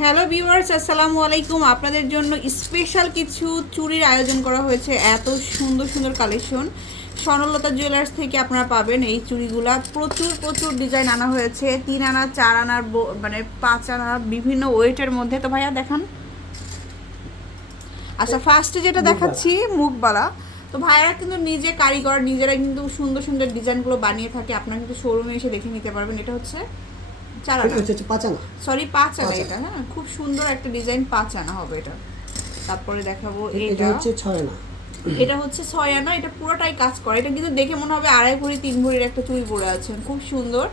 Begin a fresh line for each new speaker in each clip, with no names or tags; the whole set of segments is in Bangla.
হ্যালো ভিউয়ার্স আসসালামু আলাইকুম। আপনাদের জন্য স্পেশাল কিছু চুরির আয়োজন করা হয়েছে। এত সুন্দর সুন্দর কালেকশন স্বর্ণলতা জুয়েলার্স থেকে আপনারা পাবেন এই চুড়িগুলা। প্রচুর প্রচুর ডিজাইন আনা হয়েছে। তিন আনা চার আনার মানে পাঁচ আনার বিভিন্ন ওয়েটের মধ্যে। তো ভাইয়া দেখান। আচ্ছা ফার্স্টে যেটা দেখাচ্ছি মুখবালা। তো ভাইয়ারা কিন্তু নিজে কারিগর নিজেরা কিন্তু সুন্দর সুন্দর ডিজাইনগুলো বানিয়ে থাকে। আপনারা কিন্তু শোরুমে এসে দেখে নিতে পারবেন। এটা হচ্ছে চার
এটা হচ্ছে পাঁচানা।
সরি এটা হ্যাঁ খুব সুন্দর একটা ডিজাইন পাঁচ আনা হবে এটা। তারপরে দেখাবো
এটা হচ্ছে ছয় আনা
এটা হচ্ছে ছয় আনা এটা পুরোটাই কাজ করে। এটা কিন্তু দেখে মনে হবে আড়াই ভরি তিন ভরির একটা চুড়ি পরে আছেন। খুব সুন্দর।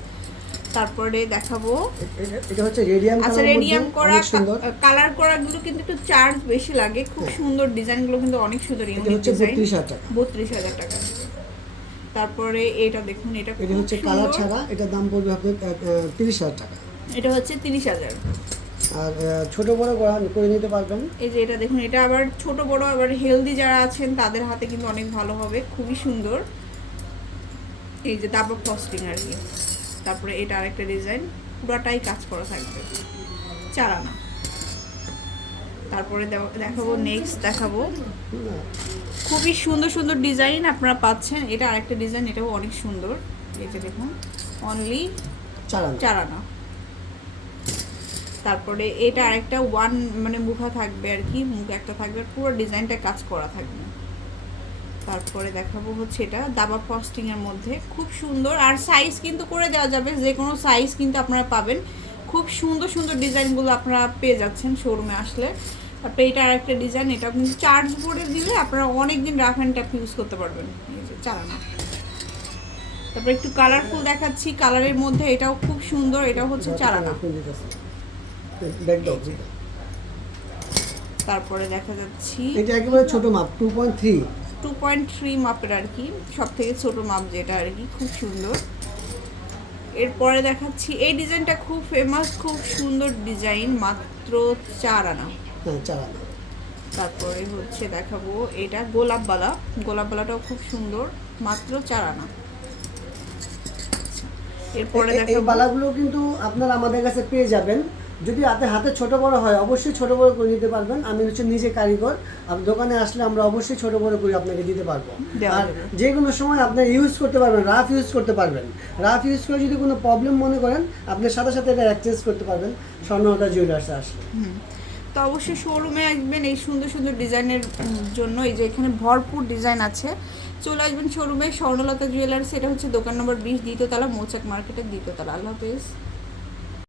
তারপরে দেখাবো।
এটা- হচ্ছে রেডিয়াম
আচ্ছা রেডিয়াম করা
সুন্দর।
কালার করা গুলো কিন্তু একটু চার্জ বেশি লাগে। খুব সুন্দর ডিজাইনগুলো কিন্তু অনেক সুন্দর ইউনিক ডিজাইন
বত্রিশ হাজার টাকা।
বত্রিশ হাজার টাকা। তারপরে এটা দেখুন এটা
এটা হচ্ছে কালার ছাড়া এটার দাম পড়বে আপনার তিরিশ হাজার টাকা।
এটা হচ্ছে তিরিশ হাজার।
আর ছোট বড় করা- করে নিতে পারবেন।
এই যে এটা দেখুন এটা আবার ছোট বড় আবার হেলদি যারা আছেন তাদের হাতে কিন্তু অনেক ভালো হবে খুবই সুন্দর। এই যে দাবা ফস্টিং আর কি। তারপরে এটা আরেকটা ডিজাইন পুরাটাই কাজ করা থাকবে। চারানা। তারপরে দেখাবো নেক্সট দেখাবো। খুবই সুন্দর সুন্দর ডিজাইন আপনারা পাচ্ছেন। এটা আরেকটা ডিজাইন এটাও অনেক সুন্দর। যে দেখুন অনলি চারানা। তারপরে এটা আরেকটা ওয়ান মানে মুখা থাকবে আর কি মুখ একটা থাকবে পুরো ডিজাইনটা কাজ করা থাকবে। তারপরে দেখাবো হচ্ছে এটা দাবা ফস্টিং এর মধ্যে। খুব সুন্দর আর সাইজ কিন্তু করে দেওয়া যাবে যে কোনো সাইজ কিন্তু আপনারা পাবেন। খুব সুন্দর সুন্দর ডিজাইনগুলো আপনারা পেয়ে যাচ্ছেন শোরুমে আসলে। তারপরে এটা আরেকটা ডিজাইন এটা কিন্তু চার্জ বোর্ডে দিলে আপনারা অনেক দিন রাফ অ্যান্ড ট্যাপ ইউজ করতে পারবেন। চালানো। তারপরে একটু কালারফুল দেখাচ্ছি কালারের মধ্যে এটাও খুব সুন্দর এটা হচ্ছে চারানা তারপরে দেখা যাচ্ছি।
এটা একেবারে ছোট মাপ two point three
two point three মাপের আর কি সব থেকে ছোট মাপ যেটা আর কি খুব সুন্দর। এরপরে দেখাচ্ছি এই ডিজাইনটা খুব ফেমাস খুব সুন্দর ডিজাইন মাত্র চার আনা।
হ্যাঁ চার আনা।
তারপরে হচ্ছে দেখাবো এটা গোলাপ বালা গোলাপ বালাটাও খুব সুন্দর মাত্র চার আনা। এরপরে দেখো
বালাগুলো কিন্তু আপনারা আমাদের কাছে পেয়ে যাবেন। যদি হাতে হাতে ছোট বড় হয় অবশ্যই ছোট বড় করে নিতে পারবেন। আমি হচ্ছে নিজে কারিগর। আর দোকানে আসলে আমরা অবশ্যই ছোট বড় করে আপনাকে দিতে পারব। আর যে কোনো সময় আপনি ইউজ করতে পারবেন রাফ ইউজ করতে পারবেন। রাফ ইউজ করে যদি কোনো প্রবলেম মনে করেন আপনি সাথে সাথে এটা এক্সচেঞ্জ করতে পারবেন। স্বর্ণলতা জুয়েলার্সে আসলে।
তো অবশ্যই শোরুমে আসবেন এই সুন্দর সুন্দর ডিজাইনের জন্য। এই যে এখানে ভরপুর ডিজাইন আছে। চলে আসবেন শোরুমে স্বর্ণলতা জুয়েলার্স এটা হচ্ছে দোকান নম্বর বিশ দ্বিতীয়তলা মৌচাক মার্কেটের দ্বিতীয়তলা আল্লাহ হাফেজ।